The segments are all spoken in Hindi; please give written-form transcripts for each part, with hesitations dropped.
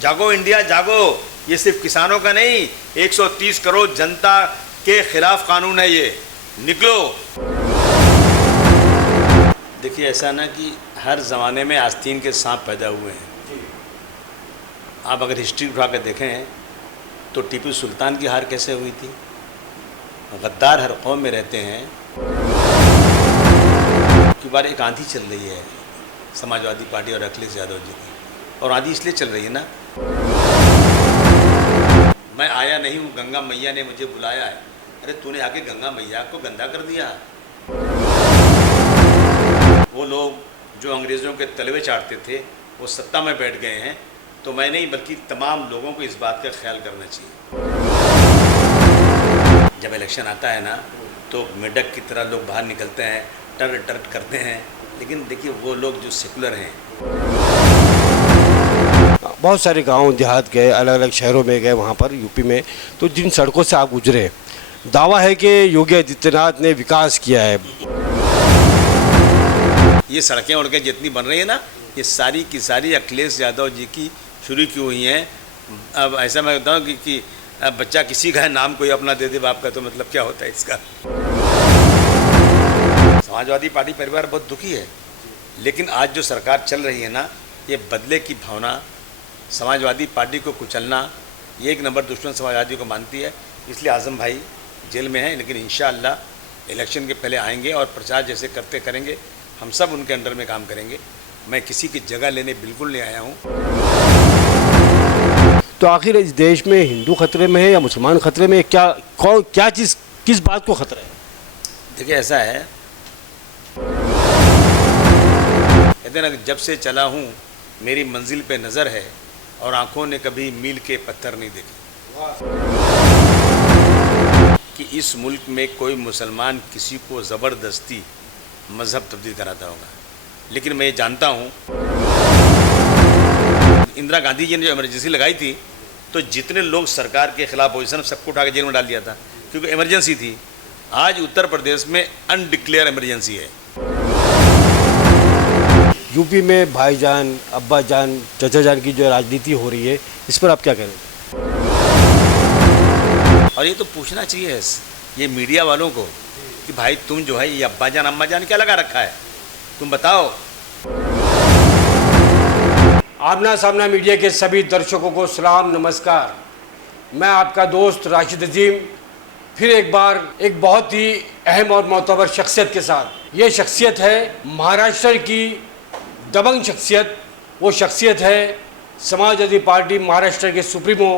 जागो इंडिया जागो, ये सिर्फ किसानों का नहीं, 130 करोड़ जनता के खिलाफ कानून है ये, निकलो। देखिए ऐसा ना कि हर ज़माने में आस्तीन के सांप पैदा हुए हैं। आप अगर हिस्ट्री उठा कर देखें तो टीपू सुल्तान की हार कैसे हुई थी। गद्दार हर कौम में रहते हैं। की बार एक आंधी चल रही है समाजवादी पार्टी और अखिलेश यादव जी की, और आंधी इसलिए चल रही है ना, मैं आया नहीं हूँ, गंगा मैया ने मुझे बुलाया है। अरे तूने आके गंगा मैया को गंदा कर दिया। वो लोग जो अंग्रेज़ों के तलवे चाटते थे वो सत्ता में बैठ गए हैं, तो मैं नहीं बल्कि तमाम लोगों को इस बात का ख्याल करना चाहिए। जब इलेक्शन आता है ना तो मेढक की तरह लोग बाहर निकलते हैं, टर टर करते हैं, लेकिन देखिए वो लोग जो सेकुलर हैं, बहुत सारे गांव देहात गए, अलग अलग शहरों में गए, वहाँ पर यूपी में, तो जिन सड़कों से आप गुजरे, दावा है कि योगी आदित्यनाथ ने विकास किया है। ये सड़कें उड़कें जितनी बन रही है ना, ये सारी की सारी अखिलेश यादव जी की शुरू की हुई हैं। अब ऐसा मैं बताऊँ कि अब बच्चा किसी का नाम कोई अपना दे दे बाप का, तो मतलब क्या होता है इसका। समाजवादी पार्टी परिवार बहुत दुखी है, लेकिन आज जो सरकार चल रही है ना, ये बदले की भावना, समाजवादी पार्टी को कुचलना, ये एक नंबर दुश्मन समाजवादी को मानती है। इसलिए आज़म भाई जेल में हैं, लेकिन इंशाअल्लाह इलेक्शन के पहले आएंगे और प्रचार जैसे करते करेंगे। हम सब उनके अंडर में काम करेंगे। मैं किसी की जगह लेने बिल्कुल नहीं आया हूँ। तो आखिर इस देश में हिंदू खतरे में है या मुसलमान खतरे में? क्या चीज़, किस बात को खतरा है? देखिए ऐसा है, कहते हैं ना, जब से चला हूँ मेरी मंजिल पे नज़र है और आंखों ने कभी मील के पत्थर नहीं देखे। कि इस मुल्क में कोई मुसलमान किसी को ज़बरदस्ती मज़हब तब्दील कराता होगा, लेकिन मैं ये जानता हूँ इंदिरा गांधी जी ने जो इमरजेंसी लगाई थी, तो जितने लोग सरकार के खिलाफ पोजीशन, सबको उठा के जेल में डाल दिया था, क्योंकि इमरजेंसी थी। आज उत्तर प्रदेश में अनडिक्लेयर इमरजेंसी है। यूपी में भाईजान, अब्बा जान, चाचा जान की जो राजनीति हो रही है, इस पर आप क्या कह रहे हैं? और ये तो पूछना चाहिए ये मीडिया वालों को कि भाई तुम जो है ये अब्बा जान अम्मा जान क्या लगा रखा है, तुम बताओ। आमना सामना मीडिया के सभी दर्शकों को सलाम नमस्कार। मैं आपका दोस्त राशिद अजीम फिर एक बार एक बहुत ही अहम और मोतबर शख्सियत के साथ। ये शख्सियत है महाराष्ट्र की दबंग शख्सियत। वो शख्सियत है समाजवादी पार्टी महाराष्ट्र के सुप्रीमो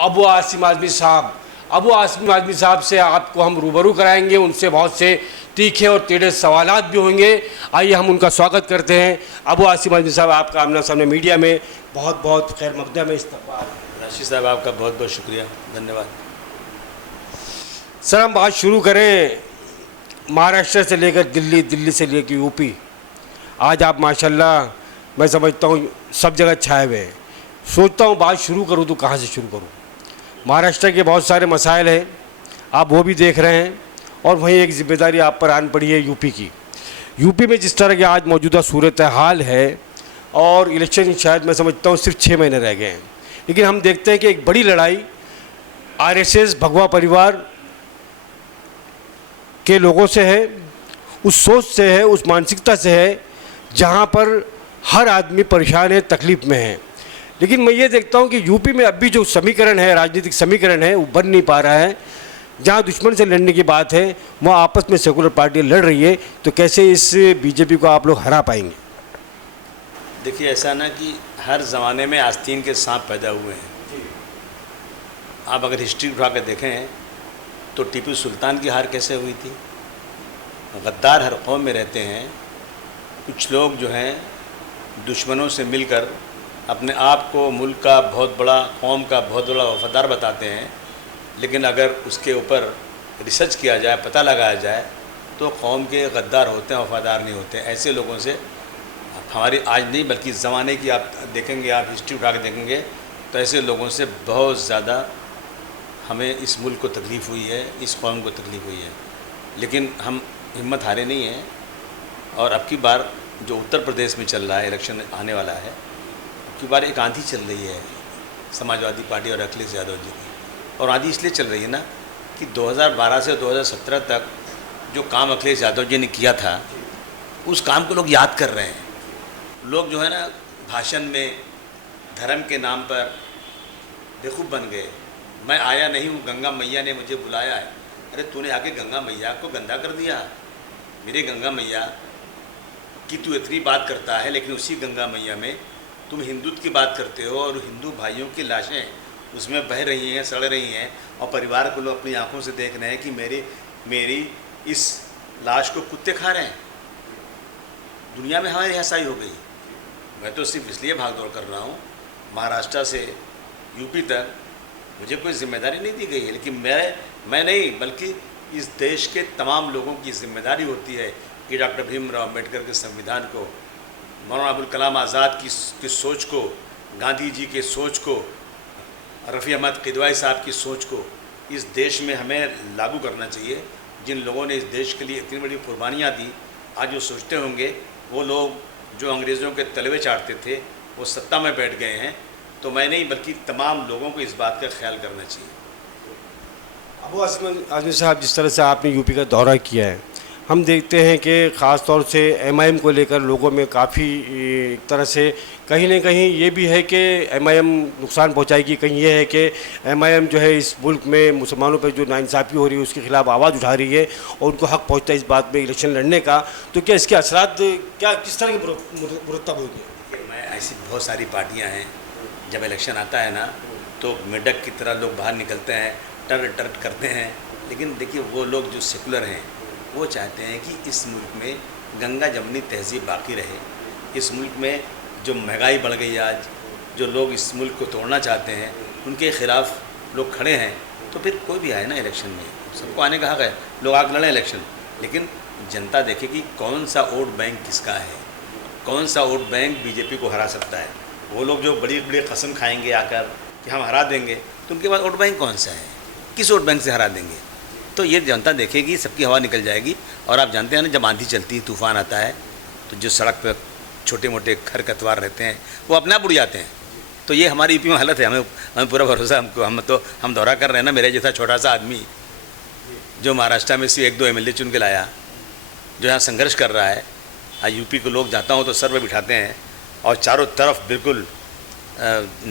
अबू आसिम आज़मी साहब। अबू आसिम आज़मी साहब से आपको हम रूबरू कराएंगे, उनसे बहुत से तीखे और टेढ़े सवालात भी होंगे। आइए हम उनका स्वागत करते हैं। अबू आसिम आज़मी साहब, आपका आमना सामने मीडिया में बहुत बहुत खैर मकदम है। इस्तकबाल। राशिद साहब आपका बहुत बहुत शुक्रिया, धन्यवाद। सर हम बात शुरू करें महाराष्ट्र से लेकर दिल्ली, दिल्ली से लेकर यूपी। आज आप माशाल्लाह मैं समझता हूँ सब जगह छाए हुए हैं। सोचता हूँ बात शुरू करूँ तो कहाँ से शुरू करूँ। महाराष्ट्र के बहुत सारे मसाइल हैं, आप वो भी देख रहे हैं, और वहीं एक जिम्मेदारी आप पर आन पड़ी है यूपी की। यूपी में जिस तरह की आज मौजूदा सूरत हाल है, और इलेक्शन शायद मैं समझता हूँ सिर्फ 6 महीने रह गए हैं, लेकिन हम देखते हैं कि एक बड़ी लड़ाई आरएसएस भगवा परिवार के लोगों से है, उस सोच से है, उस मानसिकता से है, जहाँ पर हर आदमी परेशान है, तकलीफ़ में है। लेकिन मैं ये देखता हूँ कि यूपी में अब भी जो समीकरण है, राजनीतिक समीकरण है, वो बन नहीं पा रहा है। जहाँ दुश्मन से लड़ने की बात है, वहाँ आपस में सेकुलर पार्टी लड़ रही है, तो कैसे इस बीजेपी को आप लोग हरा पाएंगे? देखिए ऐसा ना कि हर ज़माने में आस्तीन के सांप पैदा हुए हैं। आप अगर हिस्ट्री उठा कर देखें तो टीपू सुल्तान की हार कैसे हुई थी। गद्दार हर कौम में रहते हैं। कुछ लोग जो हैं दुश्मनों से मिलकर अपने आप को मुल्क का बहुत बड़ा, कौम का बहुत बड़ा वफादार बताते हैं, लेकिन अगर उसके ऊपर रिसर्च किया जाए, पता लगाया जाए, तो कौम के गद्दार होते हैं, वफादार नहीं होते। ऐसे लोगों से हमारी आज नहीं बल्कि ज़माने की आप देखेंगे, आप हिस्ट्री उठा के देखेंगे, तो ऐसे लोगों से बहुत ज़्यादा हमें इस मुल्क को तकलीफ़ हुई है, इस कौम को तकलीफ़ हुई है। लेकिन हम हिम्मत हारे नहीं हैं, और अब की बार जो उत्तर प्रदेश में चल रहा है, इलेक्शन आने वाला है, अब की बार एक आंधी चल रही है समाजवादी पार्टी और अखिलेश यादव जी की। और आदि इसलिए चल रही है ना कि 2012 से 2017 तक जो काम अखिलेश यादव जी ने किया था, उस काम को लोग याद कर रहे हैं। लोग जो है ना भाषण में धर्म के नाम पर बेवकूफ़ बन गए। मैं आया नहीं हूँ, गंगा मैया ने मुझे बुलाया है। अरे तूने आके गंगा मैया को गंदा कर दिया। मेरे गंगा मैया की तू इतनी बात करता है, लेकिन उसी गंगा मैया में तुम हिंदुत्व की बात करते हो और हिंदू भाइयों की लाशें उसमें बह रही हैं, सड़ रही हैं, और परिवार को लोग अपनी आंखों से देख रहे हैं कि मेरी इस लाश को कुत्ते खा रहे हैं। दुनिया में हमारी ऐसाई हो गई। मैं तो सिर्फ इसलिए भागदौड़ कर रहा हूँ, महाराष्ट्र से यूपी तक मुझे कोई जिम्मेदारी नहीं दी गई है, लेकिन मैं नहीं बल्कि इस देश के तमाम लोगों की जिम्मेदारी होती है कि डॉक्टर भीमराव अम्बेडकर के संविधान को, मौलाना अबुल कलाम आज़ाद की सोच को, गांधी जी के सोच को, रफ़ी अहमद किदवाई साहब की सोच को इस देश में हमें लागू करना चाहिए। जिन लोगों ने इस देश के लिए इतनी बड़ी कुर्बानियाँ दी, आज जो सोचते होंगे वो लोग जो अंग्रेज़ों के तलवे चाटते थे वो सत्ता में बैठ गए हैं। तो मैं नहीं बल्कि तमाम लोगों को इस बात का ख्याल करना चाहिए। अबू आज़मी साहब, जिस तरह से आपने यूपी का दौरा किया है, हम देखते हैं कि ख़ास तौर से एमआईएम को लेकर लोगों में काफ़ी एक तरह से कहीं ना कहीं ये भी है कि एमआईएम नुकसान पहुंचाएगी, कहीं ये है कि एमआईएम जो है इस मुल्क में मुसलमानों पर जो नाइंसाफ़ी हो रही है उसके खिलाफ आवाज़ उठा रही है और उनको हक़ पहुंचता है इस बात में इलेक्शन लड़ने का। तो क्या इसके असरात क्या किस तरह के मुरतब होंगे? मैं ऐसी बहुत सारी पार्टियाँ हैं, जब इलेक्शन आता है ना तो मेढक की तरह लोग बाहर निकलते हैं, टर टर करते हैं। लेकिन देखिए वो लोग जो सेकुलर हैं वो चाहते हैं कि इस मुल्क में गंगा जमनी तहजीब बाकी रहे। इस मुल्क में जो महंगाई बढ़ गई आज, जो लोग इस मुल्क को तोड़ना चाहते हैं, उनके ख़िलाफ़ लोग खड़े हैं। तो फिर कोई भी आए ना इलेक्शन में, सबको आने का हक़ है, लोग आग लड़ें इलेक्शन, लेकिन जनता देखे कि कौन सा वोट बैंक किसका है, कौन सा वोट बैंक बीजेपी को हरा सकता है। वो लोग जो बड़ी बड़ी कसम खाएंगे आकर कि हम हरा देंगे, तो उनके पास वोट बैंक कौन सा है, किस वोट बैंक से हरा देंगे? तो ये जनता देखेगी, सबकी हवा निकल जाएगी। और आप जानते हैं ना, जब आंधी चलती है, तूफ़ान आता है, तो जो सड़क पर छोटे मोटे खरपतवार रहते हैं वो अपने आप उड़ जाते हैं। तो ये हमारी यूपी में हालत है। हमें पूरा भरोसा, हम दौरा कर रहे हैं ना। मेरे जैसा छोटा सा आदमी जो महाराष्ट्र में से 1-2 MLA चुन के लाया, जो यहाँ संघर्ष कर रहा है, आज यूपी के लोग जाता हूँ तो सर पे बिठाते हैं और चारों तरफ बिल्कुल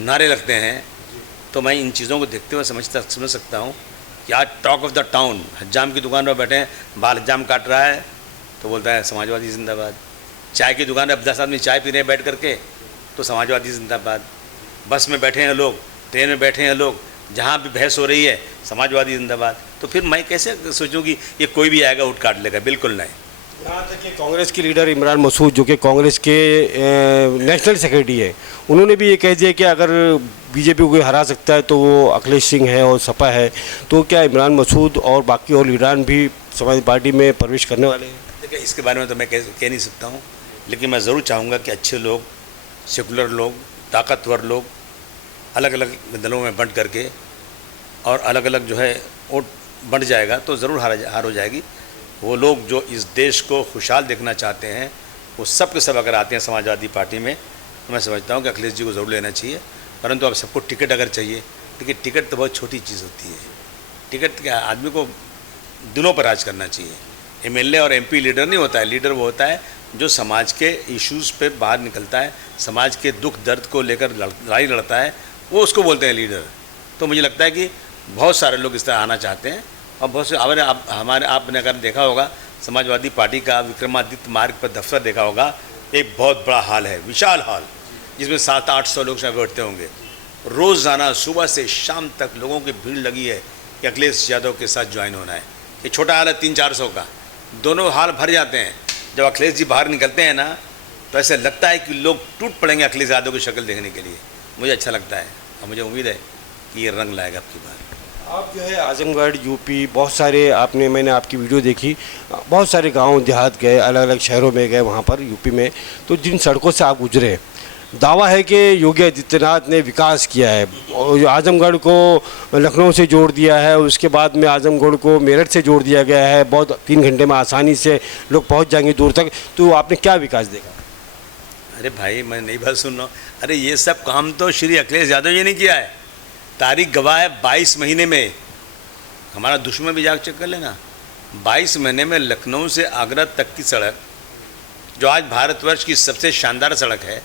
नारे लगते हैं। तो मैं इन चीज़ों को देखते हुए समझ सकता हूँ कि आज टॉक ऑफ द टाउन, हज्जाम की दुकान पर बैठे हैं, बाल हज्जाम काट रहा है तो बोलता है समाजवादी जिंदाबाद। चाय की दुकान पर 10 आदमी चाय पी रहे हैं बैठ करके, तो समाजवादी जिंदाबाद। बस में बैठे हैं लोग, ट्रेन में बैठे हैं लोग, जहाँ भी बहस हो रही है समाजवादी जिंदाबाद। तो फिर मैं कैसे सोचूं कि ये कोई भी आएगा उठ काट लेगा? बिल्कुल नहीं। यहाँ तक कि कांग्रेस के लीडर इमरान मसूद, जो कि कांग्रेस के नेशनल सेक्रेटरी है, उन्होंने भी ये कह दिया कि अगर बीजेपी को कोई हरा सकता है तो वो अखिलेश सिंह है और सपा है। तो क्या इमरान मसूद और बाकी और लीडरान भी समाजवादी पार्टी में प्रवेश करने वाले हैं? देखिए, इसके बारे में तो मैं कह नहीं सकता हूँ, लेकिन मैं ज़रूर चाहूँगा कि अच्छे लोग, सेकुलर लोग, ताकतवर लोग अलग अलग दलों में बंट करके और अलग अलग जो है वोट बंट जाएगा तो ज़रूर हार हो जाएगी। वो लोग जो इस देश को खुशहाल देखना चाहते हैं वो सब के सब अगर आते हैं समाजवादी पार्टी में, तो मैं समझता हूँ कि अखिलेश जी को ज़रूर लेना चाहिए। परंतु अब सबको टिकट अगर चाहिए, देखिए टिकट तो बहुत छोटी चीज़ होती है। टिकट क्या, आदमी को दिलों पर राज करना चाहिए। MLA और MP लीडर नहीं होता है। लीडर वो होता है जो समाज के इश्यूज़ पे बाहर निकलता है, समाज के दुख दर्द को लेकर लड़ाई लड़ता है, वो उसको बोलते हैं लीडर। तो मुझे लगता है कि बहुत सारे लोग इस तरह आना चाहते हैं और बहुत से आपने अगर देखा होगा समाजवादी पार्टी का विक्रमादित्य मार्ग पर दफ्तर देखा होगा, एक बहुत बड़ा हॉल है, विशाल हॉल, जिसमें 700-800 लोग बैठते होंगे। रोज़ाना सुबह से शाम तक लोगों की भीड़ लगी है कि अखिलेश यादव के साथ ज्वाइन होना है। ये छोटा हाल है 300-400 का, दोनों हाल भर जाते हैं। जब अखिलेश जी बाहर निकलते हैं ना तो ऐसे लगता है कि लोग टूट पड़ेंगे अखिलेश यादव की शक्ल देखने के लिए। मुझे अच्छा लगता है और मुझे उम्मीद है कि ये रंग लाएगा आपकी बात। आप जो है आजमगढ़, यूपी, बहुत सारे मैंने आपकी वीडियो देखी, बहुत सारे गांव देहात गए, अलग अलग शहरों में गए वहाँ पर यूपी में। तो जिन सड़कों से आप गुजरे, दावा है कि योगी आदित्यनाथ ने विकास किया है और आजमगढ़ को लखनऊ से जोड़ दिया है, उसके बाद में आजमगढ़ को मेरठ से जोड़ दिया गया है। बहुत 3 घंटे में आसानी से लोग पहुंच जाएंगे दूर तक। तो आपने क्या विकास देखा? अरे भाई मैं नई बात सुन रहा हूँ। अरे ये सब काम तो श्री अखिलेश यादव जी ने किया है। तारीख गवाह है 22 महीने में। हमारा दुश्मन भी जाकर चेक कर लेना। 22 महीने में लखनऊ से आगरा तक की सड़क, जो आज भारतवर्ष की सबसे शानदार सड़क है,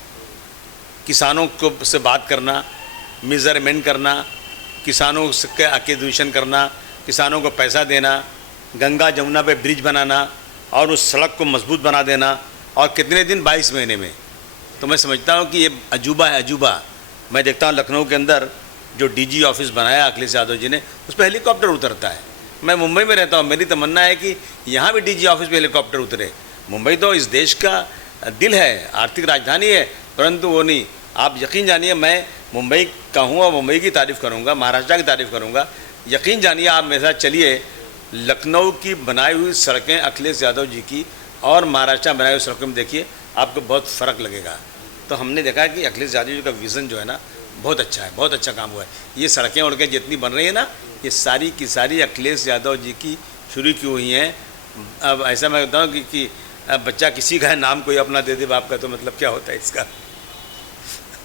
किसानों को से बात करना, मेजरमेंट करना, किसानों के एक्विजिशन करना, किसानों को पैसा देना, गंगा जमुना पे ब्रिज बनाना और उस सड़क को मजबूत बना देना, और कितने दिन 22 महीने में। तो मैं समझता हूँ कि ये अजूबा है, अजूबा। मैं देखता हूँ लखनऊ के अंदर जो डीजी ऑफिस बनाया अखिलेश यादव जी ने, उस पर हेलीकॉप्टर उतरता है। मैं मुंबई में रहता हूँ, मेरी तमन्ना है कि यहाँ भी डीजी ऑफिस पे हेलीकॉप्टर उतरे। मुंबई तो इस देश का दिल है, आर्थिक राजधानी है, परंतु वो नहीं। आप यकीन जानिए, मैं मुंबई का हूँ और मुंबई की तारीफ़ करूँगा, महाराष्ट्र की तारीफ़ करूँगा। यकीन जानिए, आप मेरे साथ चलिए, लखनऊ की बनाई हुई सड़कें अखिलेश यादव जी की और महाराष्ट्र में बनाई हुई सड़कों में देखिए, आपको बहुत फ़र्क लगेगा। तो हमने देखा कि अखिलेश यादव जी का विज़न जो है ना, बहुत अच्छा है, बहुत अच्छा काम हुआ है। ये सड़कें उड़कें जितनी बन रही है ना, ये सारी की सारी अखिलेश यादव जी की शुरू की हुई हैं। अब ऐसा मैं बताऊँ कि अब बच्चा किसी का नाम कोई अपना दे दे बाप का, तो मतलब क्या होता है इसका।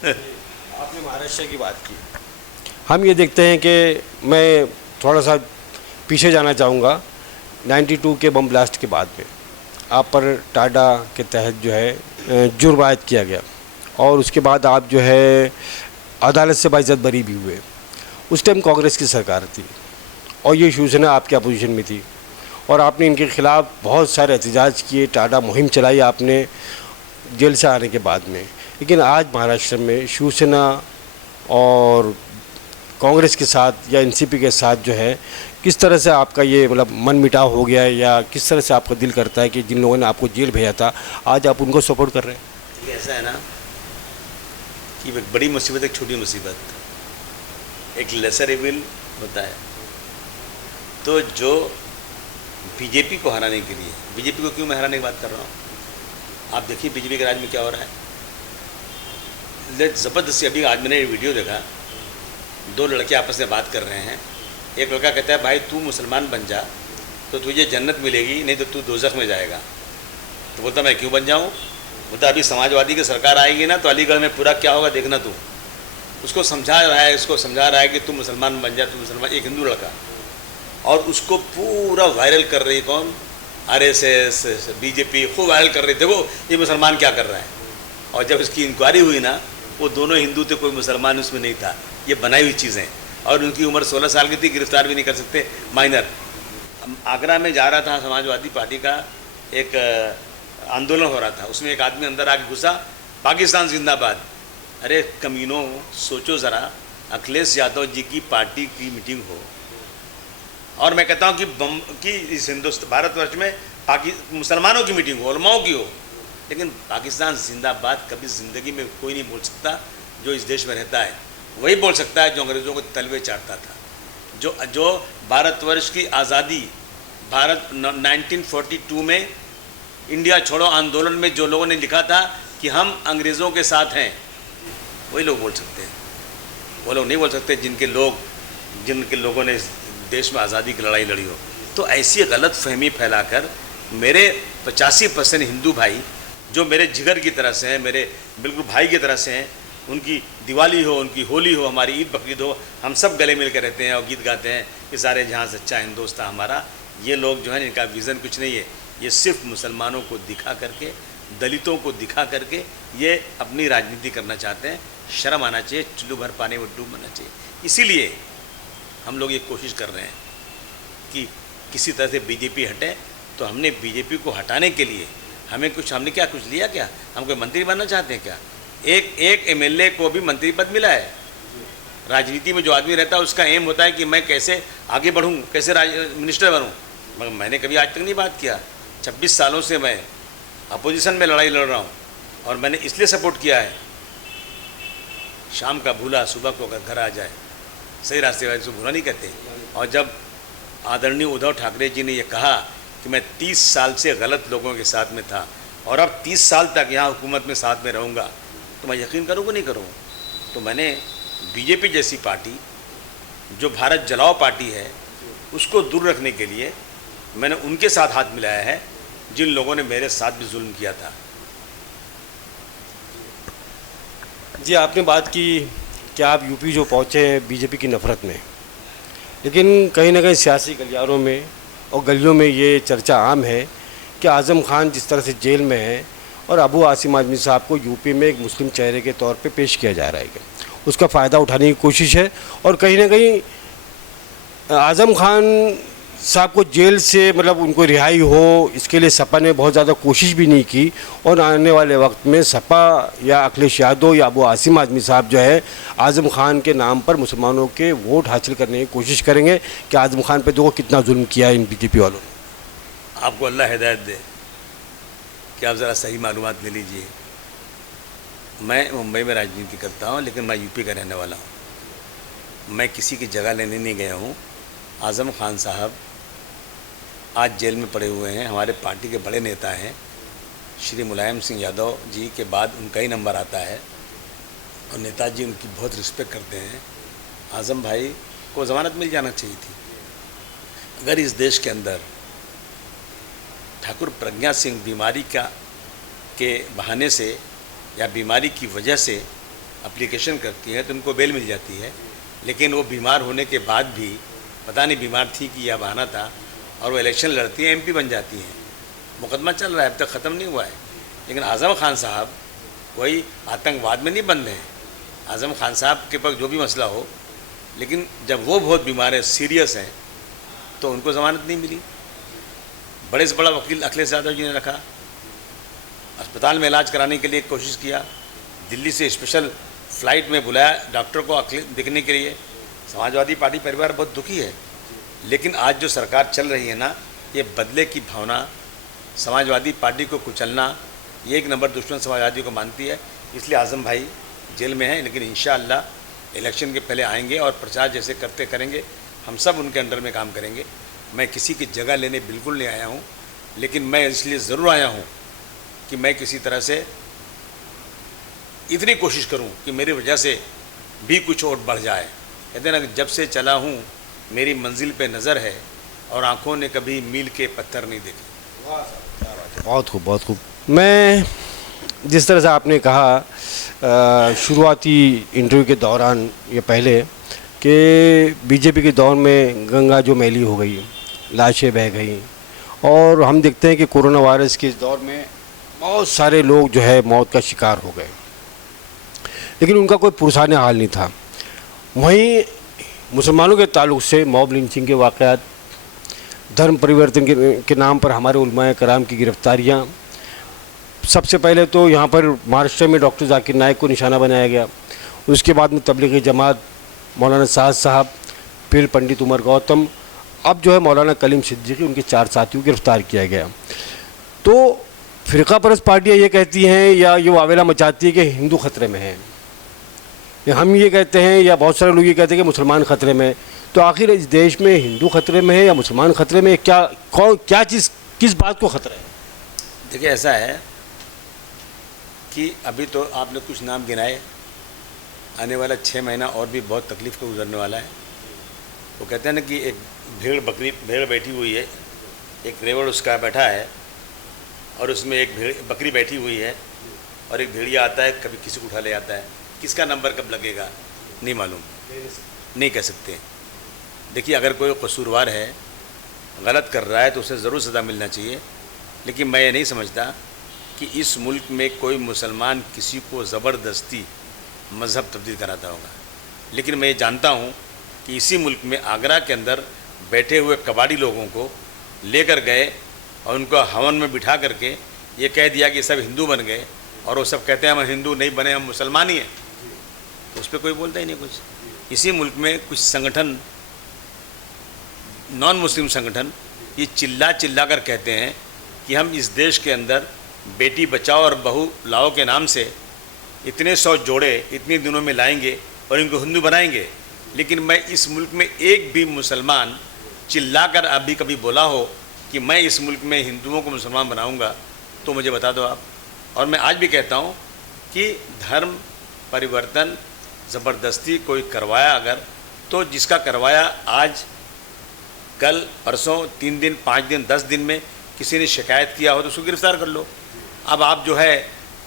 आपने महाराष्ट्र की बात की। हम ये देखते हैं कि मैं थोड़ा सा पीछे जाना चाहूँगा। 92 के बम ब्लास्ट के बाद में आप पर टाडा के तहत जो है जुर्म आयद किया गया, और उसके बाद आप जो है अदालत से बाइज्जत बरी भी हुए। उस टाइम कांग्रेस की सरकार थी और ये शिवसेना आपके अपोजिशन में थी, और आपने इनके खिलाफ बहुत सारे एहतजाज किए, टाडा मुहिम चलाई आपने जेल से आने के बाद में। लेकिन आज महाराष्ट्र में शिवसेना और कांग्रेस के साथ या एनसीपी के साथ जो है, किस तरह से आपका ये मतलब मन मिटाव हो गया है, या किस तरह से आपका दिल करता है कि जिन लोगों ने आपको जेल भेजा था आज आप उनको सपोर्ट कर रहे हैं? ऐसा है ना कि एक बड़ी मुसीबत, एक छोटी मुसीबत, एक लेसर इविल होता है। तो जो बीजेपी को हराने के लिए, बीजेपी को क्यों मैं हराने की बात कर रहा हूँ, आप देखिए बीजेपी के राज में क्या हो रहा है। ज़बरदस्ती, अभी आज मैंने वीडियो देखा, दो लड़के आपस में बात कर रहे हैं। एक लड़का कहता है भाई तू मुसलमान बन जा तो तुझे जन्नत मिलेगी, नहीं तो तू दोज़ख में जाएगा। तो बोलता मैं क्यों बन जाऊँ? बोलता अभी समाजवादी की सरकार आएगी ना, तो अलीगढ़ में पूरा क्या होगा देखना तू। उसको समझा रहा है, उसको समझा रहा है कि तू मुसलमान बन जा, तू मुसलमान। एक हिंदू लड़का, और उसको पूरा वायरल कर रही है कौन? RSS, बीजेपी खूब वायरल कर रही। देखो ये मुसलमान क्या कर रहा है। और जब इसकी इंक्वायरी हुई ना, वो दोनों हिंदू थे, कोई मुसलमान उसमें नहीं था। ये बनाई हुई चीज़ें, और उनकी उम्र 16 साल की थी, गिरफ्तार भी नहीं कर सकते, माइनर। आगरा में जा रहा था, समाजवादी पार्टी का एक आंदोलन हो रहा था, उसमें एक आदमी अंदर आके घुसा, पाकिस्तान जिंदाबाद। अरे कमीनों, सोचो ज़रा, अखिलेश यादव जी की पार्टी की मीटिंग हो, और मैं कहता हूँ कि इस हिंदुस्तान भारतवर्ष में मुसलमानों की मीटिंग हो, उलमाओं की हो, लेकिन पाकिस्तान जिंदाबाद कभी ज़िंदगी में कोई नहीं बोल सकता। जो इस देश में रहता है वही बोल सकता है जो अंग्रेज़ों को तलवे चाटता था। जो भारतवर्ष की आज़ादी, भारत 1942 में इंडिया छोड़ो आंदोलन में जो लोगों ने लिखा था कि हम अंग्रेज़ों के साथ हैं, वही लोग बोल सकते हैं। वो लोग नहीं बोल सकते जिनके लोगों ने इस देश में आज़ादी की लड़ाई लड़ी हो। तो ऐसी गलत फहमी फैलाकर मेरे 85% हिंदू भाई जो मेरे जिगर की तरह से हैं, मेरे बिल्कुल भाई की तरह से हैं, उनकी दिवाली हो, उनकी होली हो, हमारी ईद बकरीद हो, हम सब गले मिल कर रहते हैं और गीत गाते हैं कि सारे जहाँ सच्चा हिंदुस्तान हमारा। ये लोग जो है, इनका विज़न कुछ नहीं है, ये सिर्फ मुसलमानों को दिखा करके, दलितों को दिखा करके ये अपनी राजनीति करना चाहते हैं। शर्म आना चाहिए, चुल्लू भर पानी में डूब मरना चाहिए। इसीलिए हम लोग ये कोशिश कर रहे हैं कि किसी तरह से बीजेपी हटे। तो हमने बीजेपी को हटाने के लिए हमने क्या कुछ लिया क्या? हम कोई मंत्री बनना चाहते हैं क्या? एक MLA को भी मंत्री पद मिला है। राजनीति में जो आदमी रहता है उसका एम होता है कि मैं कैसे आगे बढ़ूं, कैसे मिनिस्टर बनूं। मगर मैंने कभी आज तक नहीं बात किया। 26 सालों से मैं अपोजिशन में लड़ाई लड़ रहा हूं, और मैंने इसलिए सपोर्ट किया है, शाम का भूला सुबह को अगर घर आ जाए, सही रास्ते वाले भूला नहीं कहते। और जब आदरणीय उद्धव ठाकरे जी ने ये कहा कि मैं 30 साल से गलत लोगों के साथ में था और अब 30 साल तक यहाँ हुकूमत में साथ में रहूँगा, तो मैं यकीन करूँ कि नहीं करूँ। तो मैंने बीजेपी जैसी पार्टी, जो भारत जलाओ पार्टी है, उसको दूर रखने के लिए मैंने उनके साथ हाथ मिलाया है जिन लोगों ने मेरे साथ भी जुल्म किया था। जी, आपने बात की कि आप यूपी जो पहुँचे हैं बीजेपी की नफ़रत में, लेकिन कहीं ना कहीं सियासी गलियारों में और गलियों में ये चर्चा आम है कि आज़म खान जिस तरह से जेल में है और अबू आसिम आज़मी साहब को यूपी में एक मुस्लिम चेहरे के तौर पे पेश किया जा रहा है, उसका फ़ायदा उठाने की कोशिश है। और कहीं ना कहीं आज़म खान साहब को जेल से मतलब उनको रिहाई हो, इसके लिए सपा ने बहुत ज़्यादा कोशिश भी नहीं की। और आने वाले वक्त में सपा या अखिलेश यादव या अबू आसिम आज़मी साहब जो है आज़म खान के नाम पर मुसलमानों के वोट हासिल करने की कोशिश करेंगे कि आज़म खान पे देखो कितना जुल्म किया है इन बीजेपी वालों ने। आपको अल्लाह हिदायत दे कि आप ज़रा सही मालूमात ले लीजिए। मैं मुंबई में राजनीति करता हूँ, लेकिन मैं यूपी का रहने वाला हूँ। मैं किसी की जगह लेने नहीं गया हूँ। आज़म खान साहब आज जेल में पड़े हुए हैं। हमारे पार्टी के बड़े नेता हैं, श्री मुलायम सिंह यादव जी के बाद उनका ही नंबर आता है और नेताजी उनकी बहुत रिस्पेक्ट करते हैं। आज़म भाई को ज़मानत मिल जाना चाहिए थी। अगर इस देश के अंदर ठाकुर प्रज्ञा सिंह बीमारी के बहाने से या बीमारी की वजह से एप्लीकेशन करती है तो उनको बेल मिल जाती है, लेकिन वो बीमार होने के बाद भी पता नहीं बीमार थी कि या बहाना था, और वो इलेक्शन लड़ती है, एमपी बन जाती हैं। मुकदमा चल रहा है, अब तक ख़त्म नहीं हुआ है। लेकिन आज़म खान साहब वही आतंकवाद में नहीं बंद हैं। आज़म खान साहब के पास जो भी मसला हो, लेकिन जब वो बहुत बीमार है, सीरियस हैं, तो उनको ज़मानत नहीं मिली। बड़े से बड़ा वकील अखिलेश यादव जी ने रखा, अस्पताल में इलाज कराने के लिए कोशिश किया, दिल्ली से स्पेशल फ़्लाइट में बुलाया डॉक्टर को दिखने के लिए। समाजवादी पार्टी परिवार बहुत दुखी है। लेकिन आज जो सरकार चल रही है ना, ये बदले की भावना, समाजवादी पार्टी को कुचलना, ये एक नंबर दुश्मन समाजवादी को मानती है। इसलिए आज़म भाई जेल में हैं, लेकिन इंशाअल्लाह इलेक्शन के पहले आएंगे और प्रचार जैसे करते करेंगे। हम सब उनके अंडर में काम करेंगे। मैं किसी की जगह लेने बिल्कुल नहीं आया हूँ, लेकिन मैं इसलिए ज़रूर आया हूँ कि मैं किसी तरह से इतनी कोशिश करूँ कि मेरी वजह से भी कुछ और बढ़ जाए। कहते हैं ना, जब से चला हूँ मेरी मंजिल पे नज़र है और आँखों ने कभी मील के पत्थर नहीं देखे। बहुत खूब, बहुत खूब। मैं जिस तरह से आपने कहा शुरुआती इंटरव्यू के दौरान ये पहले कि बीजेपी के दौर में गंगा जो मैली हो गई, लाशें बह गई, और हम देखते हैं कि कोरोना वायरस के इस दौर में बहुत सारे लोग जो है मौत का शिकार हो गए, लेकिन उनका कोई पुरसाने हाल नहीं था। वहीं मुसलमानों के ताल्लुक से मॉब लिंचिंग के वाक़यात, धर्म परिवर्तन के नाम पर हमारे उलमाए कराम की गिरफ्तारियाँ, सबसे पहले तो यहाँ पर महाराष्ट्र में डॉक्टर जाकिर नाइक को निशाना बनाया गया, उसके बाद में तबलीगी जमात मौलाना साद साहब, फिर पंडित उमर गौतम, अब जो है मौलाना कलीम सिद्दीकी, उनके 4 साथियों को गिरफ्तार किया गया। तो फ़िरका परस्त पार्टियाँ ये कहती हैं या ये वावेला मचाती है कि हिंदू खतरे में हैं, या हम ये कहते हैं या बहुत सारे लोग ये कहते हैं कि मुसलमान खतरे में है। तो आखिर इस देश में हिंदू खतरे में है या मुसलमान खतरे में है? क्या चीज़, किस बात को खतरा है? देखिए, ऐसा है कि अभी तो आपने कुछ नाम गिनाए, आने वाला 6 महीना और भी बहुत तकलीफ़ को गुजरने वाला है। वो कहते हैं ना कि एक भेड़ बैठी हुई है, एक रेवड़ उसका बैठा है और उसमें एक बकरी बैठी हुई है, और एक भेड़िया आता है, कभी किसी को उठा ले जाता है। किसका नंबर कब लगेगा नहीं मालूम, नहीं कह सकते। देखिए, अगर कोई कसूरवार है, गलत कर रहा है, तो उसे ज़रूर सज़ा मिलना चाहिए। लेकिन मैं ये नहीं समझता कि इस मुल्क में कोई मुसलमान किसी को ज़बरदस्ती मज़हब तब्दील कराता होगा। लेकिन मैं ये जानता हूँ कि इसी मुल्क में आगरा के अंदर बैठे हुए कबाड़ी लोगों को लेकर गए और उनको हवन में बिठा करके ये कह दिया कि सब हिंदू बन गए, और वो सब कहते हैं हम हिंदू नहीं बने, हम मुसलमान ही हैं। तो उस पर कोई बोलता ही नहीं कुछ। इसी मुल्क में कुछ संगठन, नॉन मुस्लिम संगठन, ये चिल्ला कर कहते हैं कि हम इस देश के अंदर बेटी बचाओ और बहू लाओ के नाम से इतने 100 जोड़े इतने दिनों में लाएंगे और इनको हिंदू बनाएंगे। लेकिन मैं इस मुल्क में एक भी मुसलमान चिल्लाकर अभी कभी बोला हो कि मैं इस मुल्क में हिंदुओं को मुसलमान बनाऊंगा, तो मुझे बता दो आप। और मैं आज भी कहता हूं कि धर्म परिवर्तन ज़बरदस्ती कोई करवाया अगर, तो जिसका करवाया आज कल परसों 3 दिन 5 दिन 10 दिन में किसी ने शिकायत किया हो तो उसको गिरफ्तार कर लो। अब आप जो है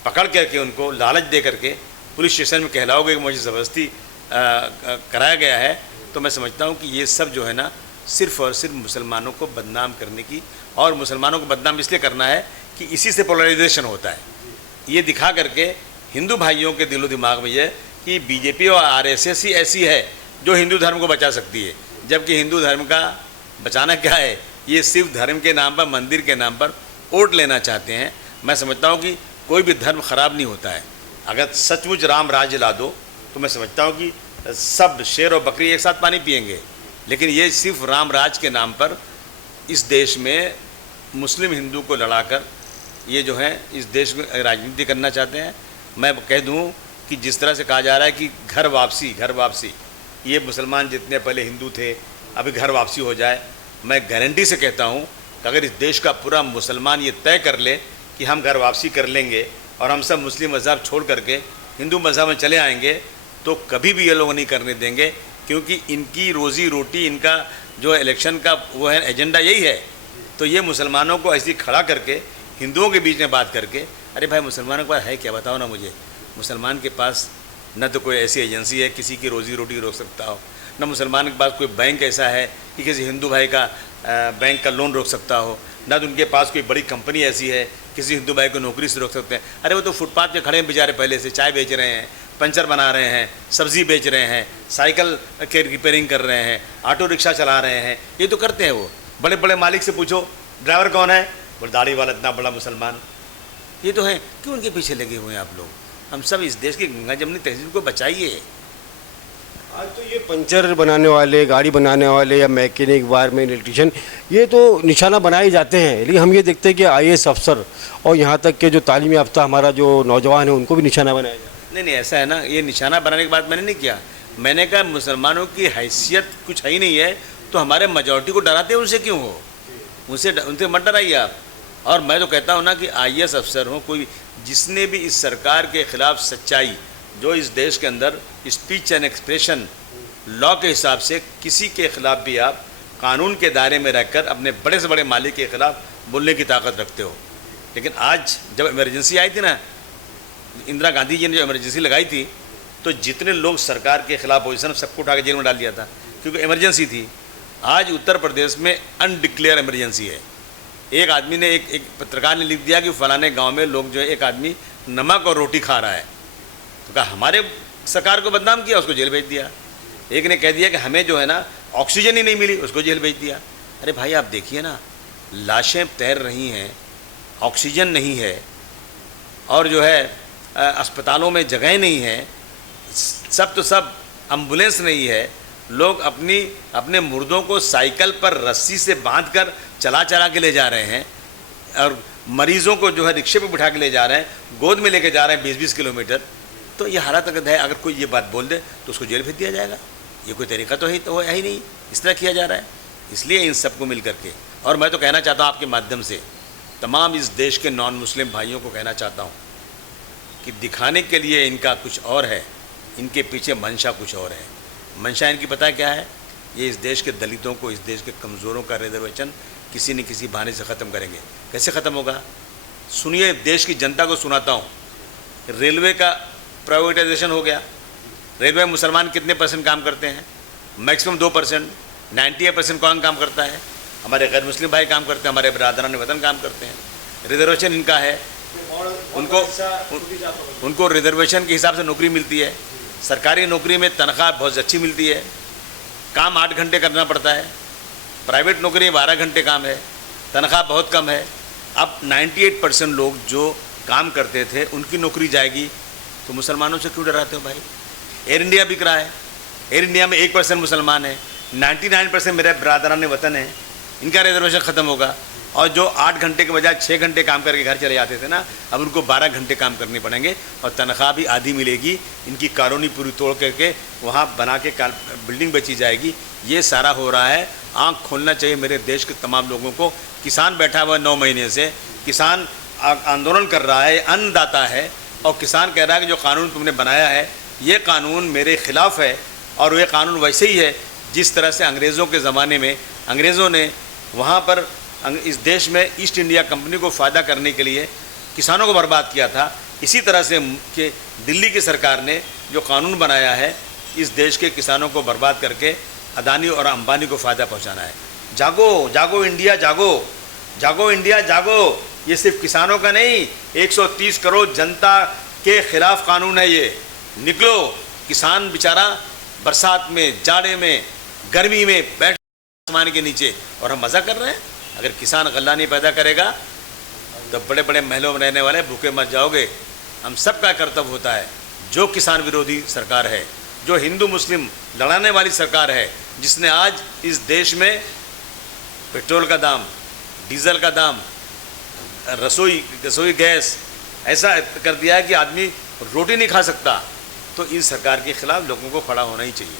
पकड़ करके उनको लालच दे करके पुलिस स्टेशन में कहलाओगे कि मुझे ज़बरदस्ती कराया गया है, तो मैं समझता हूँ कि ये सब जो है ना सिर्फ़ और सिर्फ मुसलमानों को बदनाम करने की, और मुसलमानों को बदनाम इसलिए करना है कि इसी से पोलराइजेशन होता है। ये दिखा करके हिंदू भाइयों के दिलो दिमाग में ये कि बीजेपी और आरएसएस ही ऐसी है जो हिंदू धर्म को बचा सकती है, जबकि हिंदू धर्म का बचाना क्या है, ये सिर्फ धर्म के नाम पर, मंदिर के नाम पर वोट लेना चाहते हैं। मैं समझता हूँ कि कोई भी धर्म ख़राब नहीं होता है। अगर सचमुच राम राज्य ला दो तो मैं समझता हूँ कि सब शेर और बकरी एक साथ पानी पिएंगे, लेकिन ये सिर्फ राम राज के नाम पर इस देश में मुस्लिम हिंदू को लड़ाकर ये जो है इस देश में राजनीति करना चाहते हैं। मैं कह दूं कि जिस तरह से कहा जा रहा है कि घर वापसी, ये मुसलमान जितने पहले हिंदू थे अभी घर वापसी हो जाए, मैं गारंटी से कहता हूं कि अगर इस देश का पूरा मुसलमान ये तय कर ले कि हम घर वापसी कर लेंगे और हम सब मुस्लिम मज़हब छोड़ करके हिंदू मज़हब में चले आएंगे, तो कभी भी ये लोग नहीं करने देंगे, क्योंकि इनकी रोज़ी रोटी, इनका जो इलेक्शन का वो है एजेंडा यही है। तो ये मुसलमानों को ऐसी खड़ा करके हिंदुओं के बीच में बात करके, अरे भाई मुसलमानों के पास है क्या, बताओ ना मुझे। मुसलमान के पास न तो कोई ऐसी एजेंसी है किसी की रोज़ी रोटी रोक सकता हो, न मुसलमान के पास कोई बैंक ऐसा है कि किसी हिंदू भाई का बैंक का लोन रोक सकता हो, न तो उनके पास कोई बड़ी कंपनी ऐसी है किसी हिंदू भाई को नौकरी से रोक सकते हैं। अरे वो तो फुटपाथ पे खड़े हैं बेचारे, पहले से चाय बेच रहे हैं, पंचर बना रहे हैं, सब्ज़ी बेच रहे हैं, साइकिल के रिपेयरिंग कर रहे हैं, ऑटो रिक्शा चला रहे हैं, ये तो करते हैं। वो बड़े बड़े मालिक से पूछो ड्राइवर कौन है, बोले दाढ़ी वाला इतना बड़ा मुसलमान। ये तो है, क्यों उनके पीछे लगे हुए हैं आप लोग। हम सब इस देश की गंगा जमनी तहजीब को बचाइए। आज तो ये पंचर बनाने वाले, गाड़ी बनाने वाले या मैकेनिक, वायरमैन, इलेक्ट्रीशियन, ये तो निशाना बनाए जाते हैं, लेकिन हम ये देखते हैं कि IAS अफसर और यहाँ तक के जो तालीमी याफ्ता हमारा जो नौजवान है उनको भी निशाना बनाया जाता है। नहीं, ऐसा है ना, ये निशाना बनाने की बात मैंने नहीं किया। मैंने कहा मुसलमानों की हैसियत कुछ है ही नहीं है, तो हमारे मेजॉरिटी को डराते हैं, उनसे क्यों हो, उनसे मत डराइए आप। और मैं तो कहता हूँ ना कि IAS अफसर हो, कोई जिसने भी इस सरकार के ख़िलाफ़ सच्चाई, जो इस देश के अंदर स्पीच एंड एक्सप्रेशन लॉ के हिसाब से किसी के ख़िलाफ़ भी आप कानून के दायरे में रहकर अपने बड़े से बड़े मालिक के ख़िलाफ़ बोलने की ताकत रखते हो। लेकिन आज जब इमरजेंसी आई थी ना, इंदिरा गांधी जी ने जो इमरजेंसी लगाई थी, तो जितने लोग सरकार के ख़िलाफ़ पोजिशन सबको उठा के जेल में डाल दिया था, क्योंकि इमरजेंसी थी। आज उत्तर प्रदेश में अनडिक्लेयर इमरजेंसी है। एक आदमी ने एक पत्रकार ने लिख दिया कि फलाने गांव में लोग जो है, एक आदमी नमक और रोटी खा रहा है, तो कहा हमारे सरकार को बदनाम किया, उसको जेल भेज दिया। एक ने कह दिया कि हमें जो है ना ऑक्सीजन ही नहीं मिली, उसको जेल भेज दिया। अरे भाई आप देखिए ना, लाशें तैर रही हैं, ऑक्सीजन नहीं है, और जो है अस्पतालों में जगह नहीं है, सब एम्बुलेंस नहीं है, लोग अपने मुर्दों को साइकिल पर रस्सी से बांधकर चला के ले जा रहे हैं, और मरीज़ों को जो है रिक्शे पे बिठा के ले जा रहे हैं, गोद में लेके जा रहे हैं 20-20 किलोमीटर। तो ये हालत अगर है, अगर कोई ये बात बोल दे तो उसको जेल भेज दिया जाएगा। ये कोई तरीका तो है ही नहीं, इस तरह किया जा रहा है। इसलिए इन सबको मिल करके, और मैं तो कहना चाहता हूँ आपके माध्यम से तमाम इस देश के नॉन मुस्लिम भाइयों को कहना चाहता हूँ कि दिखाने के लिए इनका कुछ और है, इनके पीछे मंशा कुछ और है। मंशा इनकी पता है क्या है? ये इस देश के दलितों को, इस देश के कमज़ोरों का रिजर्वेशन किसी न किसी बहाने से ख़त्म करेंगे। कैसे ख़त्म होगा? सुनिए, देश की जनता को सुनाता हूँ। रेलवे का प्राइवेटाइजेशन हो गया। रेलवे में मुसलमान कितने % काम करते हैं? मैक्सिमम 2%। 98% कौन काम करता है? हमारे गैर मुस्लिम भाई काम करते हैं, हमारे बरादरान वतन काम करते हैं। रिजर्वेशन इनका है, उनको रिजर्वेशन के हिसाब से नौकरी मिलती है। सरकारी नौकरी में तनख्वाह बहुत अच्छी मिलती है, काम 8 घंटे करना पड़ता है। प्राइवेट नौकरी 12 घंटे काम है, तनख्वाह बहुत कम है। अब 98% लोग जो काम करते थे उनकी नौकरी जाएगी, तो मुसलमानों से क्यों डराते हो भाई? एयर इंडिया बिक रहा है, एयर इंडिया में 1% मुसलमान है, 99% मेरे बरादरान वतन है, इनका रिजर्वेशन ख़त्म होगा। और जो 8 घंटे के बजाय 6 घंटे काम करके घर चले जाते थे ना, अब उनको 12 घंटे काम करने पड़ेंगे, और तनख्वाह भी आधी मिलेगी। इनकी कॉलोनी पूरी तोड़ करके वहाँ बना के बिल्डिंग बेची जाएगी। ये सारा हो रहा है। आँख खोलना चाहिए मेरे देश के तमाम लोगों को। किसान बैठा हुआ 9 महीने से, किसान आंदोलन कर रहा है, अन्नदाता है, और किसान कह रहा है कि जो कानून तुमने बनाया है ये कानून मेरे ख़िलाफ़ है। और ये कानून वैसे ही है जिस तरह से अंग्रेज़ों के ज़माने में अंग्रेज़ों ने वहाँ पर इस देश में ईस्ट इंडिया कंपनी को फ़ायदा करने के लिए किसानों को बर्बाद किया था। इसी तरह से कि दिल्ली की सरकार ने जो कानून बनाया है इस देश के किसानों को बर्बाद करके अदानी और अंबानी को फ़ायदा पहुंचाना है। जागो जागो इंडिया जागो, जागो इंडिया जागो। ये सिर्फ किसानों का नहीं, 130 करोड़ जनता के खिलाफ कानून है ये। निकलो, किसान बेचारा बरसात में, जाड़े में, गर्मी में बैठ आसमान के नीचे और हम मज़ा कर रहे हैं। अगर किसान गल्ला नहीं पैदा करेगा तो बड़े बड़े महलों में रहने वाले भूखे मर जाओगे। हम सबका कर्तव्य होता है, जो किसान विरोधी सरकार है, जो हिंदू मुस्लिम लड़ाने वाली सरकार है, जिसने आज इस देश में पेट्रोल का दाम, डीजल का दाम, रसोई गैस ऐसा कर दिया है कि आदमी रोटी नहीं खा सकता, तो इस सरकार के खिलाफ लोगों को खड़ा होना ही चाहिए।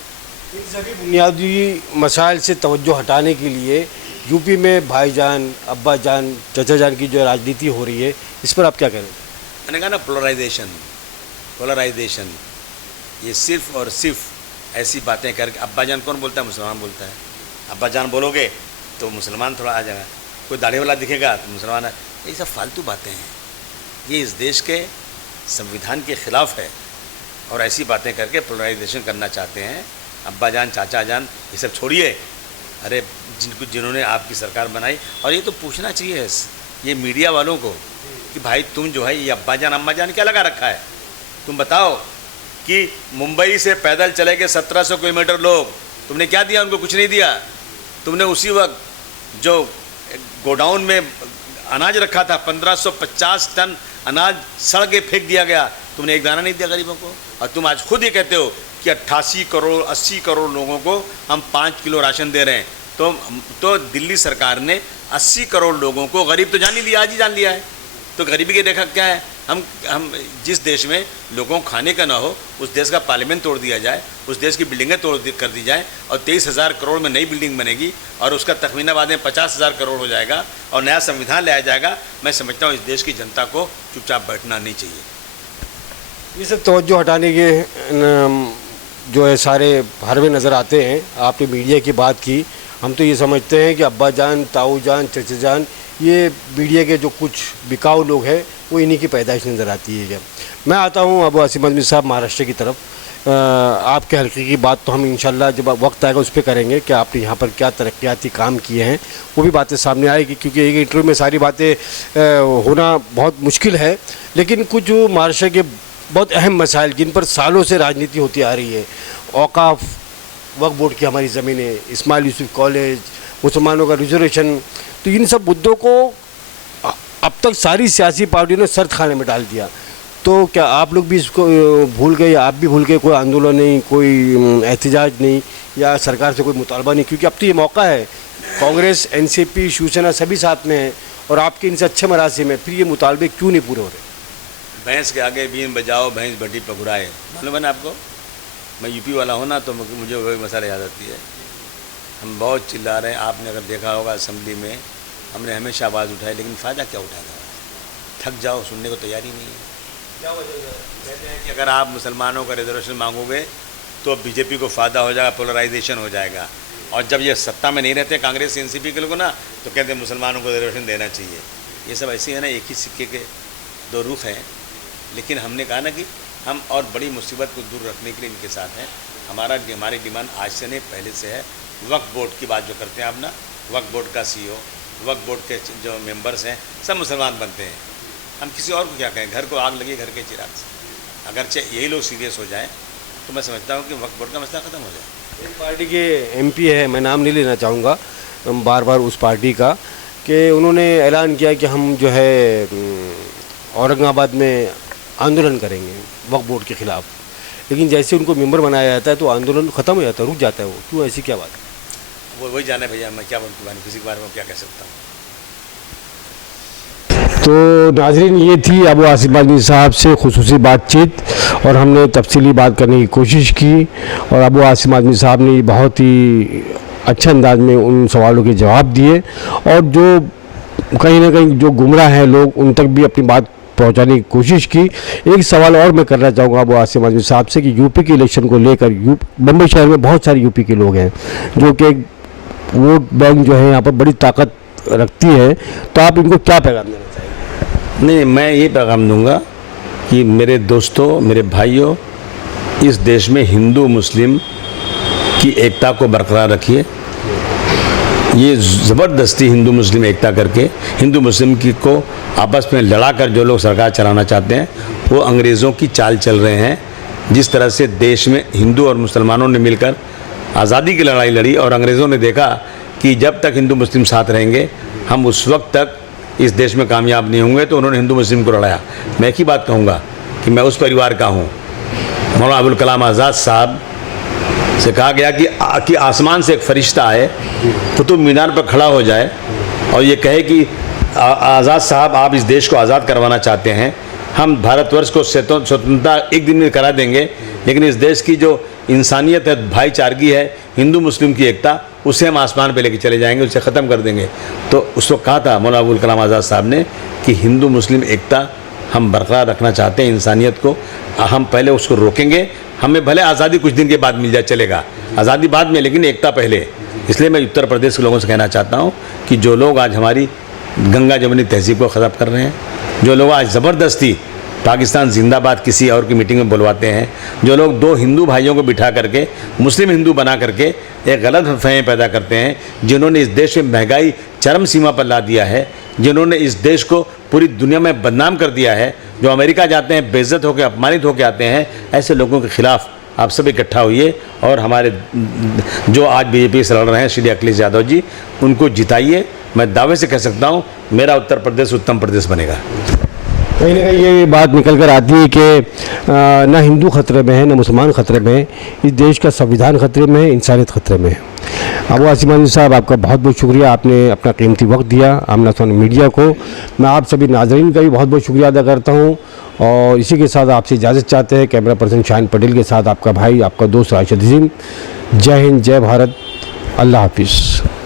इन सभी बुनियादी मसाइल से तवज्जो हटाने के लिए यूपी में भाईजान, अब्बाजान, चाचाजान की जो राजनीति हो रही है, इस पर आप क्या कह रहे हैं? मैंने कहा ना, पोलराइजेशन, ये सिर्फ और सिर्फ ऐसी बातें करके। अब्बाजान कौन बोलता है? मुसलमान बोलता है। अब्बाजान बोलोगे तो मुसलमान थोड़ा आ जाएगा, कोई दाढ़ी वाला दिखेगा तो मुसलमान है। ये सब फालतू बातें हैं, ये इस देश के संविधान के ख़िलाफ़ है और ऐसी बातें करके पोलराइजेशन करना चाहते हैं। अब्बाजान, चाचाजान, ये सब छोड़िए। अरे जिन्होंने आपकी सरकार बनाई, और ये तो पूछना चाहिए ये मीडिया वालों को कि भाई तुम जो है ये अब्बाजान अम्माजान क्या लगा रखा है? तुम बताओ कि मुंबई से पैदल चले गए 1700 किलोमीटर लोग, तुमने क्या दिया उनको? कुछ नहीं दिया। तुमने उसी वक्त जो गोडाउन में अनाज रखा था, 1550 टन अनाज सड़ के फेंक दिया गया, तुमने एक दाना नहीं दिया गरीबों को। और तुम आज खुद ही कहते हो कि 88 करोड़ 80 करोड़ लोगों को हम 5 किलो राशन दे रहे हैं। तो दिल्ली सरकार ने 80 करोड़ लोगों को, गरीब तो जान ही लिया, आज ही जान लिया है। तो गरीबी की रेखा क्या है? हम जिस देश में लोगों को खाने का ना हो, उस देश का पार्लियामेंट तोड़ दिया जाए, उस देश की बिल्डिंगें कर दी जाए और 23,000 करोड़ में नई बिल्डिंग बनेगी और उसका तखमीना बाद में 50,000 करोड़ हो जाएगा और नया संविधान लाया जाएगा। मैं समझता हूँ इस देश की जनता को चुपचाप बैठना नहीं चाहिए। ये सब तवज्जो हटाने के जो है सारे हरवे नज़र आते हैं। आपने मीडिया की बात की, हम तो ये समझते हैं कि अब्बा जान, ताऊ जान, चचा जान, ये मीडिया के जो कुछ बिकाऊ लोग हैं वो इन्हीं की पैदाइश नज़र आती है। मैं आता हूँ अबू आसिम आज़मी साहब महाराष्ट्र की तरफ। आपके हल्के की बात तो हम इंशाल्लाह जब वक्त आएगा उस पर करेंगे कि आपने यहाँ पर क्या तरक्याती काम किए हैं, वो भी बातें सामने आएगी, क्योंकि एक इंटरव्यू में सारी बातें होना बहुत मुश्किल है। लेकिन कुछ महाराष्ट्र के बहुत अहम मसाइल जिन पर सालों से राजनीति होती आ रही है, औकाफ, वक्फ बोर्ड की हमारी ज़मीनें, इस्माइल यूसुफ कॉलेज, मुसलमानों का रिजर्वेशन, तो इन सब मुद्दों को अब तक सारी सियासी पार्टियों ने सर्द खाने में डाल दिया। तो क्या आप लोग भी इसको भूल गए, या आप भी भूल गए? कोई आंदोलन नहीं, कोई एहतजाज नहीं, या सरकार से कोई मुतालबा नहीं? क्योंकि अब तो ये मौका है, कांग्रेस, एनसीपी, शिवसेना सभी साथ में है और आपके इनसे अच्छे मरासिम है, फिर ये मुतालबे क्यों नहीं पूरे हो रहे? भैंस के आगे बीन बजाओ, भैंस बटी पकड़ाए, मालूम है ना आपको? मैं यूपी वाला हूँ ना, तो मुझे वही मसाला याद आती है। हम बहुत चिल्ला रहे हैं, आपने अगर देखा होगा असेंबली में हमने हमेशा आवाज़ उठाई, लेकिन फ़ायदा क्या उठाएगा? थक जाओ, सुनने को तैयारी नहीं है। क्या वजह? कहते हैं कि अगर आप मुसलमानों का रिजर्वेशन मांगोगे तो बीजेपी को फ़ायदा हो जाएगा, पोलराइजेशन हो जाएगा। और जब ये सत्ता में नहीं रहते कांग्रेस एनसीपी के लोग ना, तो कहते हैं मुसलमानों को रिजर्वेशन देना चाहिए। ये सब ऐसे है ना, एक ही सिक्के के दो रुख हैं। लेकिन हमने कहा ना कि हम और बड़ी मुसीबत को दूर रखने के लिए इनके साथ हैं। हमारी डिमांड आज से नहीं, पहले से है। वक्फ बोर्ड की बात जो करते हैं आप ना, वक्फ बोर्ड का CEO, वक्फ बोर्ड के जो मेंबर्स हैं, सब मुसलमान बनते हैं। हम किसी और को क्या कहें? घर को आग लगी घर के चिराग से। अगरचे यही लोग सीरियस हो जाएं तो मैं समझता हूँ कि वक्फ बोर्ड का मसला ख़त्म हो जाए। एक पार्टी के MP है, मैं नाम नहीं लेना चाहूँगा बार बार उस पार्टी का, कि उन्होंने ऐलान किया कि हम जो है औरंगाबाद में आंदोलन करेंगे वक्फ बोर्ड के ख़िलाफ़। लेकिन जैसे उनको मेंबर बनाया जाता है तो आंदोलन ख़त्म हो जाता है, रुक जाता है। वो क्यों? ऐसी क्या बात? वो वही जाने भैया, मैं क्या बोलूँ, किसी के बारे में क्या कह सकता हूँ। तो नाज़रीन, ये थी अबू आसिम आज़मी साहब से खुसूसी बातचीत और हमने तफसीली बात करने की कोशिश की और अबू आसिम आज़मी साहब ने बहुत ही अच्छे अंदाज में उन सवालों के जवाब दिए और जो कहीं ना कहीं जो गुमराह हैं लोग, उन तक भी अपनी बात पहुंचाने की कोशिश की। एक सवाल और मैं करना चाहूँगा अबू आसिम आज़मी साहब से कि यूपी के इलेक्शन को लेकर बम्बई शहर में बहुत सारे यूपी के लोग हैं जो कि वोट बैंक जो है यहाँ पर बड़ी ताकत रखती है, तो आप इनको क्या पैगाम देना चाहेंगे? नहीं, मैं ये पैगाम दूंगा कि मेरे दोस्तों, मेरे भाइयों, इस देश में हिंदू मुस्लिम की एकता को बरकरार रखिए। ये ज़बरदस्ती हिंदू मुस्लिम एकता करके हिंदू मुस्लिम की को आपस में लड़ा कर जो लोग सरकार चलाना चाहते हैं, वो अंग्रेज़ों की चाल चल रहे हैं। जिस तरह से देश में हिंदू और मुसलमानों ने मिलकर आज़ादी की लड़ाई लड़ी और अंग्रेज़ों ने देखा कि जब तक हिंदू मुस्लिम साथ रहेंगे हम उस वक्त तक इस देश में कामयाब नहीं होंगे, तो उन्होंने हिंदू मुस्लिम को लड़ाया। मैं एक ही बात कहूँगा कि मैं उस परिवार का हूँ। मौलाना अबुल कलाम आज़ाद साहब से कहा गया कि आसमान से एक फरिश्ता आए, कुतुब मीनार पर खड़ा हो जाए और ये कहे कि आज़ाद साहब, आप इस देश को आज़ाद करवाना चाहते हैं, हम भारतवर्ष को स्वतंत्रता एक दिन में करा देंगे, लेकिन इस देश की जो इंसानियत है, भाईचारगी है, हिंदू मुस्लिम की एकता, उसे हम आसमान पे लेके चले जाएंगे, उसे ख़त्म कर देंगे। तो उस वक्त कहा था मौलाना अबुल कलाम आज़ाद साहब ने कि हिंदू मुस्लिम एकता हम बरकरार रखना चाहते हैं, इंसानियत को हम पहले उसको रोकेंगे। हमें भले आज़ादी कुछ दिन के बाद मिल जाए, चलेगा, आज़ादी बाद में, लेकिन एकता पहले। इसलिए मैं उत्तर प्रदेश के लोगों से कहना चाहता हूँ कि जो लोग आज हमारी गंगा जमुनी तहज़ीब को ख़त्म कर रहे हैं, जो लोग आज ज़बरदस्ती पाकिस्तान जिंदाबाद किसी और की मीटिंग में बुलवाते हैं, जो लोग दो हिंदू भाइयों को बिठा करके मुस्लिम हिंदू बना करके एक गलत फहमी पैदा करते हैं, जिन्होंने इस देश में महंगाई चरम सीमा पर ला दिया है, जिन्होंने इस देश को पूरी दुनिया में बदनाम कर दिया है, जो अमेरिका जाते हैं बेइज्जत होकर, अपमानित होकर आते हैं, ऐसे लोगों के खिलाफ आप सब इकट्ठा होइए और हमारे जो आज बीजेपी से लड़ रहे हैं श्री अखिलेश यादव जी, उनको जिताइए। मैं दावे से कह सकता हूँ मेरा उत्तर प्रदेश उत्तम प्रदेश बनेगा। कहीं ना कहीं ये बात निकल कर आती है कि ना हिंदू खतरे में है, ना मुसलमान खतरे में है, इस देश का संविधान खतरे में है, इंसानियत खतरे में है। अबू आसिम आज़मी साहब, आपका बहुत बहुत शुक्रिया, आपने अपना कीमती वक्त दिया आमना सामना मीडिया को। मैं आप सभी नाज़रीन का भी बहुत बहुत शुक्रिया अदा करता हूँ और इसी के साथ आपसे इजाज़त चाहते हैं। कैमरा पर्सन शाहीन पटेल के साथ आपका भाई, आपका दोस्त राशिद अज़ीम। जय हिंद, जय भारत, अल्लाह हाफिज़।